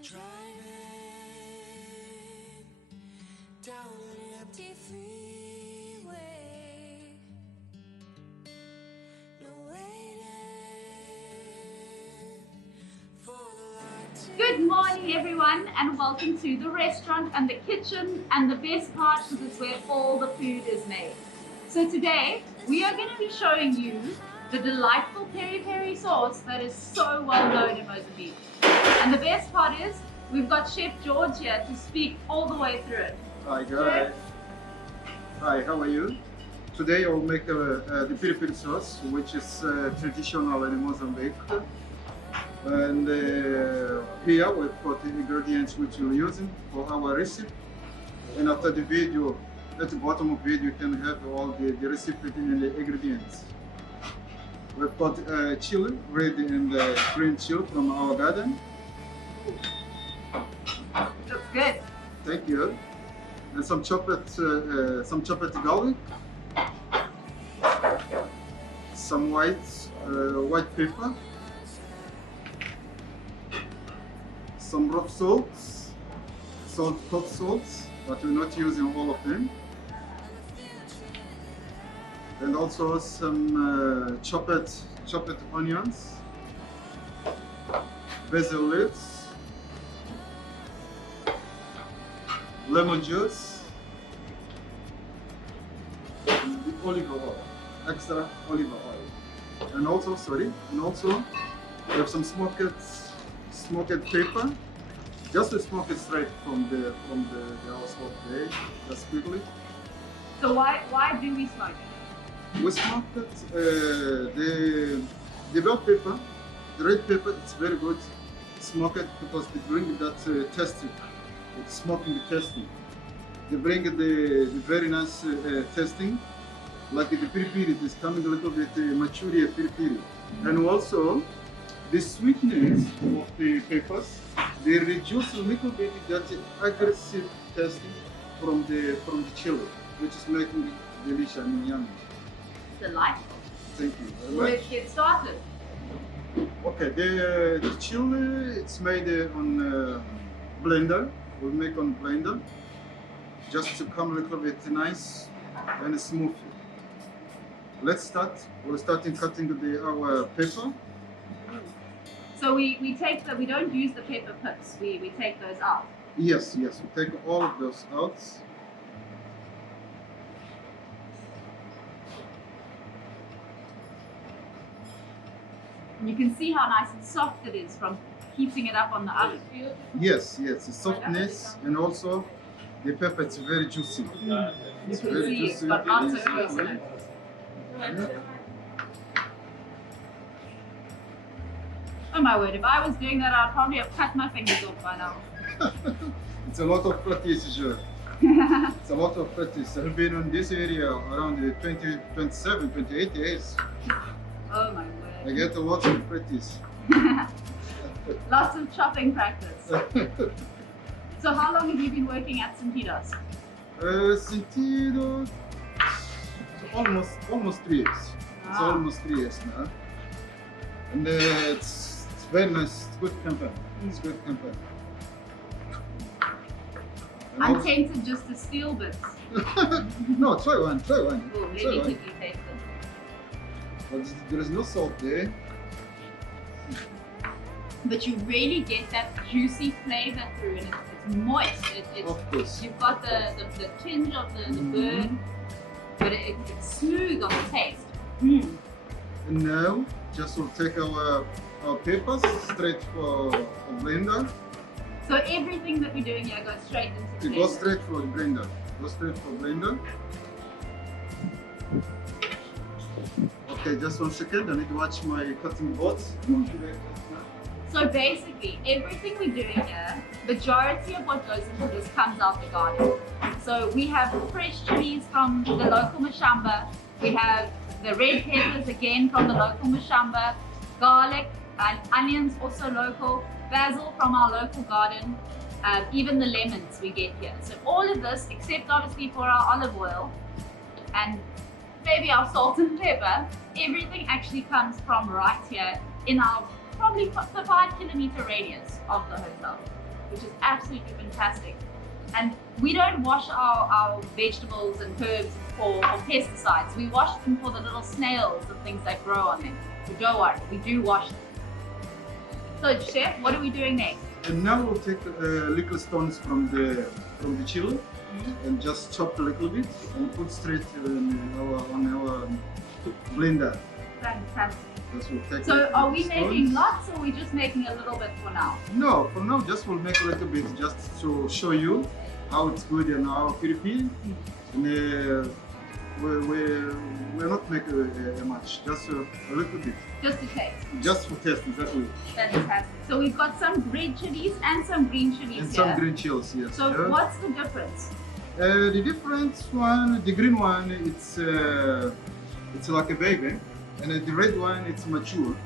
Driving down an empty freeway, no waiting for the light to... Good morning everyone, and welcome to the restaurant and the kitchen and the best part, because it's where all the food is made. So today we are going to be showing you the delightful peri peri sauce that is so well known in Mozambique. And the best part is we've got Chef George here to speak all the way through it. Hi guys. Hi, how are you? Today I'll make the peri peri sauce, which is traditional in Mozambique. And here we've got the ingredients which we're using for our recipe. And after the video, at the bottom of the video, you can have all the recipe and the ingredients. We've got chili, red and green chili from our garden. Looks good. Thank you. And some chopped garlic, some white pepper, some rock salts, cooked salts, but we're not using all of them. And also some chopped onions, basil leaves, lemon juice, and the olive oil, extra olive oil. And also, we have some smoked pepper. Just to smoke it straight from the household there, just quickly. So why do we smoke it? We smoked it, the bell pepper, the red pepper, it's very good. Smoke it because they bring that tasty. It's smoking the tasty. They bring the very nice tasting, like the peri peri. It is coming a little bit mature peri peri. And also the sweetness of the peppers, they reduce a little bit that aggressive tasting from the chili, which is making it delicious and yummy. Delightful. Thank you very much. Let's get started. Okay, the chili, it's made on blender. We'll make on blender just to come a little bit nice and smooth. Let's start. We'll start in cutting our pepper. So we don't use the pepper pips, we take those out. Yes, we take all of those out. And you can see how nice and soft it is from heating it up on the oven. Yes, the softness, and also the pepper, it's very juicy. You can see it's got lots of juice in it. Oh my word, if I was doing that, I'd probably have cut my fingers off by now. It's a lot of practice, Joe. It's a lot of practice. I've been in this area around 27, 28 years. Oh my word. I get a lot of practice. Lots of chopping practice. So how long have you been working at Sentidos? Sentidos, almost 3 years. It's almost 3 years now. And it's very nice. It's good company. It's good company. I'm tempted just to steal bits. No, try one. Oh, let me quickly taste it. But there is no salt there. But you really get that juicy flavor through, and it's moist. Of course. You've got the tinge of the burn, but it's smooth on the taste. And now, just we'll take our peppers straight for blender. So everything that we're doing here goes straight into the blender? It goes straight for blender. Okay, just 1 second. I need to watch my cutting boards. So basically, everything we're doing here, majority of what goes into this comes out the garden. So we have fresh chilies from the local mashamba. We have the red peppers again from the local mashamba, garlic and onions also local, basil from our local garden, even the lemons we get here. So all of this, except obviously for our olive oil and maybe our salt and pepper, everything actually comes from right here in our probably the 5 kilometer radius of the hotel. which is absolutely fantastic. And we don't wash our vegetables and herbs for pesticides. We wash them for the little snails and things that grow on them. So don't worry, we do wash them. So Chef, what are we doing next? And now we'll take little stones from the chili and just chop a little bit and put straight on our blender. Fantastic. Just we'll take So are we stones. making lots or are we just making a little bit for now? No, for now just we'll make a little bit just to show you how it's good and how Peri Peri. And we're not making much, just a little bit. Just to taste. Just for taste, exactly. Fantastic. So we've got some red chilies and some green chilies And here. some green chilies, yes. So yeah. what's the difference? The difference one, the green one, it's like a baby, and the red one, it's mature.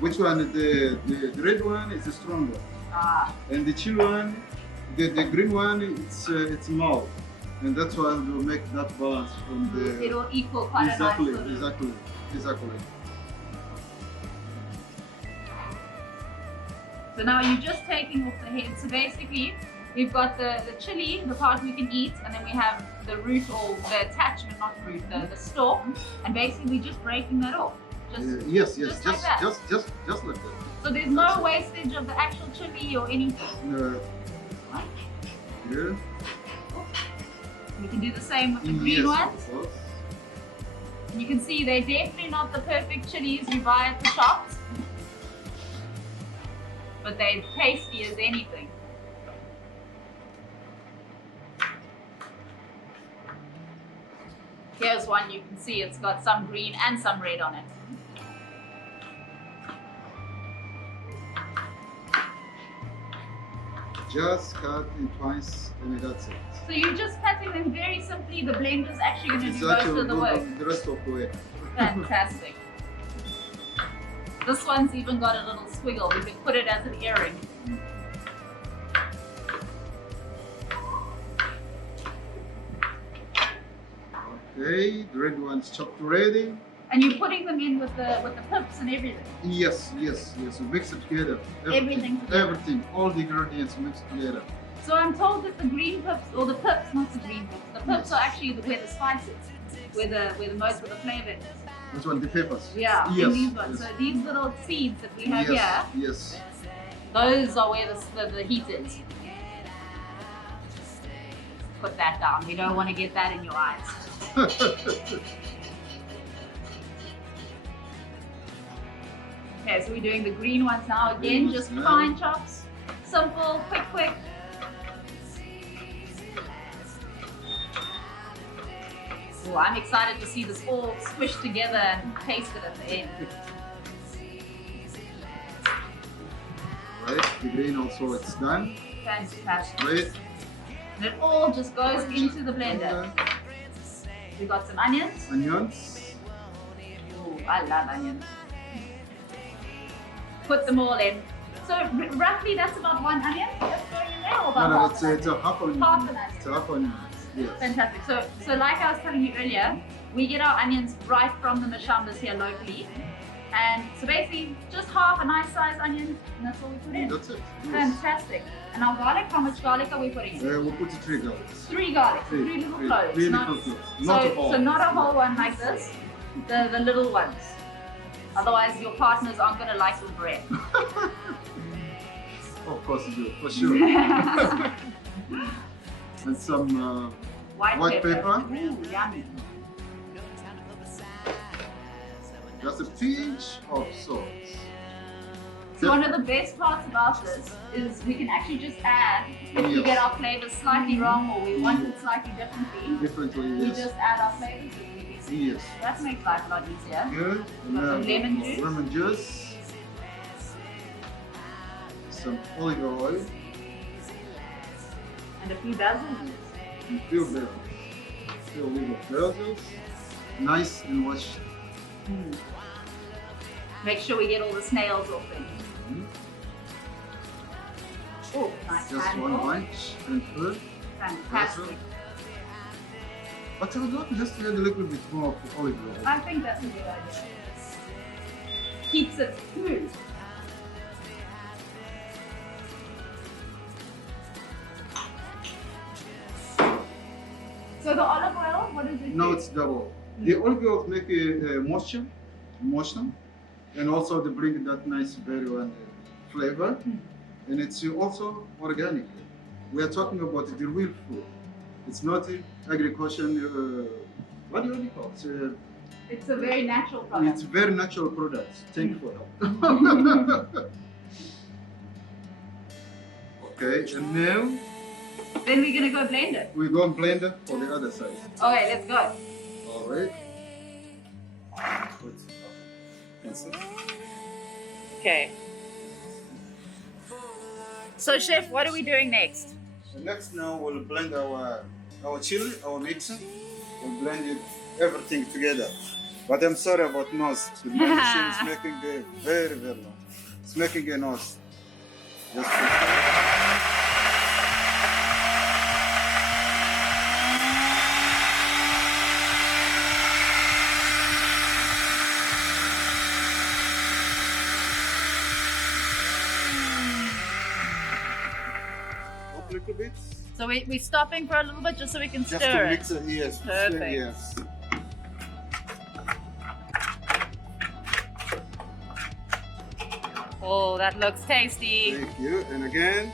Which one? The red one is stronger, Ah, and the chili one, the green one, it's mild, and that's why we'll make that balance from the. it'll equal quite Exactly, a nice little- exactly. So now you're just taking off the head. So basically, we've got the chili, the part we can eat, and then we have the root or the attachment, not root, the stalk, and basically we're just breaking that off. Just, Yes, just like that. just like that. so there's no wastage of the actual chili or anything. Right? Yeah. We can do the same with the green Yes, ones. of course. And you can see they're definitely not the perfect chilies you buy at the shops, but they're tasty as anything. Here's one you can see, it's got some green and some red on it. Just cut in twice and that's it. So you're just cutting them very simply, the blender's actually going to do It's most actually of the work. the rest of the way. Fantastic. This one's even got a little squiggle, we could put it as an earring. Okay, the red one's chopped already. And you're putting them in with the pips and everything. Yes. So mix it together. Everything together. Everything. All the ingredients mixed together. So I'm told that the green pips, or the pips, not the green pips, the pips are actually where the spice is, where the most of the flavor is. This one, the peppers. Yeah, Yes. in these ones. Yes. So these little seeds that we have Yes. here, Yes. those are where the heat is. Put that down. You don't want to get that in your eyes. Okay, so we're doing the green ones now. Again, Green just ones now. fine chops. Simple, quick. Oh, I'm excited to see this all squished together and pasted at the end. Right, the green also it's done. Fantastic. Great. And it all just goes into the blender. We got some onions. Onions. Oh, I love onions. Put them all in. So roughly that's about one onion that's going in there, or about No, half an it's a half onion. Half an onion. It's a half onion. Yes. Fantastic. So like I was telling you earlier, we get our onions right from the mashambas here locally. And so basically just half a nice size onion, and that's all we put in. That's it. Yes. Fantastic. And our garlic, how much garlic are we putting in? We'll put the 3 garlics. 3 garlic, 3 little cloves. Three not- little cloves. Not a whole. So not a whole one like this, the little ones. Otherwise your partners aren't going to like your bread. Of course you do, for sure. And some white pepper. Ooh, yummy. just a pinch of salt. So one of the best parts about this is we can actually just add, if we Yes. get our flavors slightly wrong or we want it slightly differently, Differently, we yes. just add our flavors. Yes. That makes life a lot easier. Good. Got some lemon juice. Lemon juice. Some olive oil. And a few basil leaves. Few basil. Few little basils. Nice and washed. Mm. Make sure we get all the snails off it. Mhm. Oh, nice Just handful. one bunch and good. Fantastic. But I would like just to add a little bit more of olive oil. I think that's a good idea. Keeps it smooth. does it Now do? it's double. The olive oil make a moisture, and also they bring that nice very one flavor, and it's also organic. We are talking about the real food. It's not agriculture. What do you call it? It's a very natural product. It's very natural product. Thank you for help. Okay, and now Then we're gonna go blend it. we go and blend it for the other side. Okay, let's go. All right. Good. Okay. So chef, what are we doing next? So next now we'll blend our chili, our mixer. We'll blend it everything together. But I'm sorry about noise. The machine is making a very long. It's making a noise. Just a little bit. So we're stopping for a little bit just so we can Just stir to it. mix it, yes. Perfect. Yes. Oh, that looks tasty. Thank you. And again.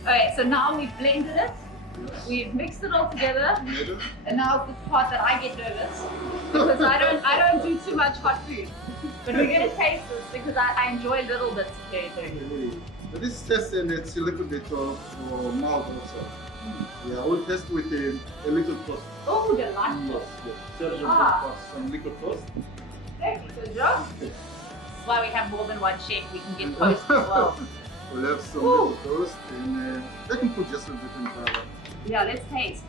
Okay, so now we've blended it. We've mixed it all together. And now it's the part that I get nervous because I don't do too much hot food. But we're gonna taste this because I enjoy little bits of peri peri. But this test and it's a little bit of mouth also. Yeah, we'll test with a little toast. Oh, delightful. Yes. Sergeant Ah. some little toast. Thank you, Sergio. That's why we have more than one chef. We can get toast as well. We'll have some Ooh. little toast and I can put just a bit in flour. Yeah, let's taste.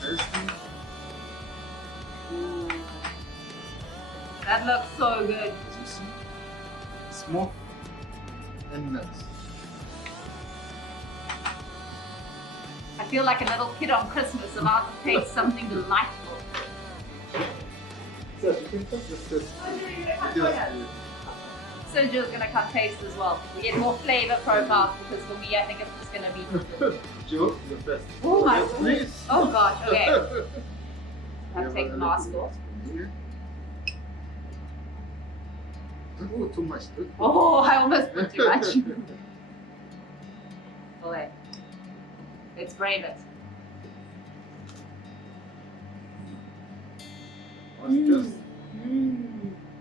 Tasting. That looks so good. As you see, smoke and nuts. I feel like a little kid on Christmas about to taste something delightful. So you can just test. Yes. Sergio's gonna come taste as well. We get more flavor profiles because for me, I think it's just gonna be. Joe, the best. Oh my Yes, God. please. Oh gosh, okay. We I'll take the mask off. Oh, too much. Oh, I almost put too much. Okay. Let's brave it.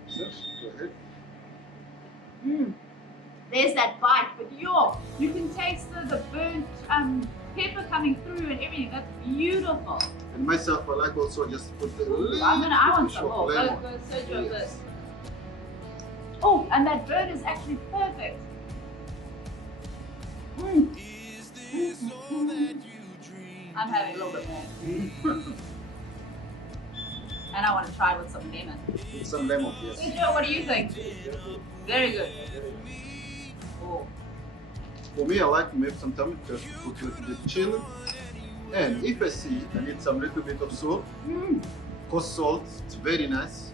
Just go ahead. There's that bite, but you can taste the burnt pepper coming through and everything. That's beautiful. And myself, I like also just put a little I want bit some of more. Go, lemon. go Sergio Yes. this. Oh, and that bird is actually perfect. I'm having a little bit more. And I want to try with some lemon. With some lemon, yes. Sergio, what do you think? Very good. Oh. For me, I like to make some tomato just put a little bit chili. And if I see I need some little bit of salt, coarse salt, it's very nice.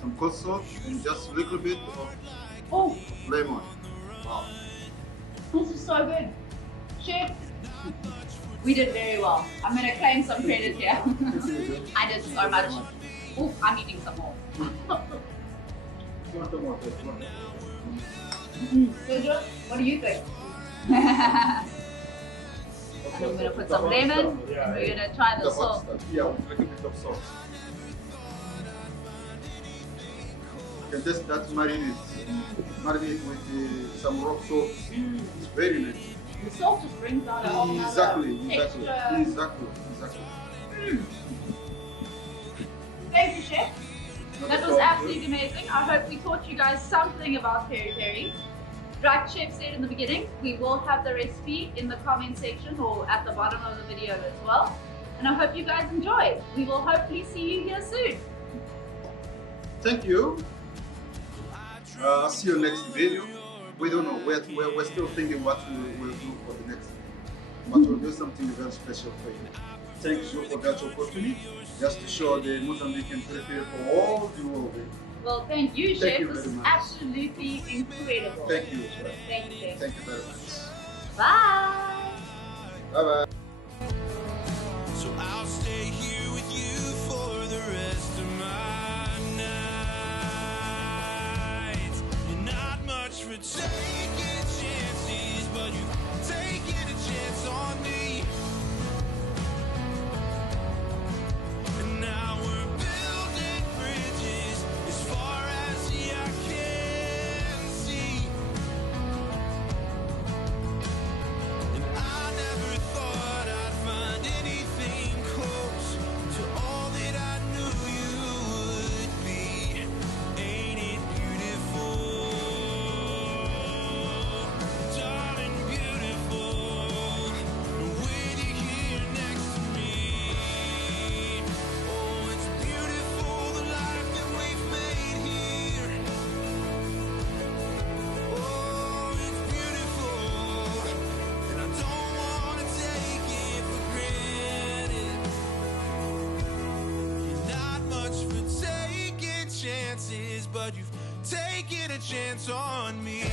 Some coarse salt and just a little bit of Oh, lemon. Wow. this is so good. Chef, we did very well. I'm going to claim some credit here. I did so much. Oh, I'm eating some more. More tomato, more. Sergio, what do you think? And I'm going to put some lemon. And we're going to try the The hot salt. stuff. Yeah, with a little bit of salt. You can just that marinate with some rock salt. It's very nice. The salt just brings out a whole nother Exactly. texture. Thank you, Chef. That was absolutely amazing. I hope we taught you guys something about peri peri. Like Chef said in the beginning, we will have the recipe in the comment section or at the bottom of the video as well. And I hope you guys enjoy. We will hopefully see you here soon. Thank you. See you next video. We don't know. We're still thinking what we will do for the next day. But we'll do something very special for you. Thank you for that opportunity, just to show the Mozambican prepare for all the world. Well, thank you, Thank Chef. you This very is much. absolutely incredible. Thank you, sir. Thank you. Thank you very much. Bye. Bye bye. So I'll stay here with you for the rest of my nights. You're not much for taking chances, but you've taken a chance on me. And now we're building bridges as far as the eye can see. And I never thought I'd find anything close to all that I knew you would be. Ain't it beautiful? Darling, beautiful. With you here next to me. Oh, it's beautiful, the life that we've made here. Oh, it's beautiful. And I don't want to take it for granted. You're not much for taking chances, but you've taken a chance on me.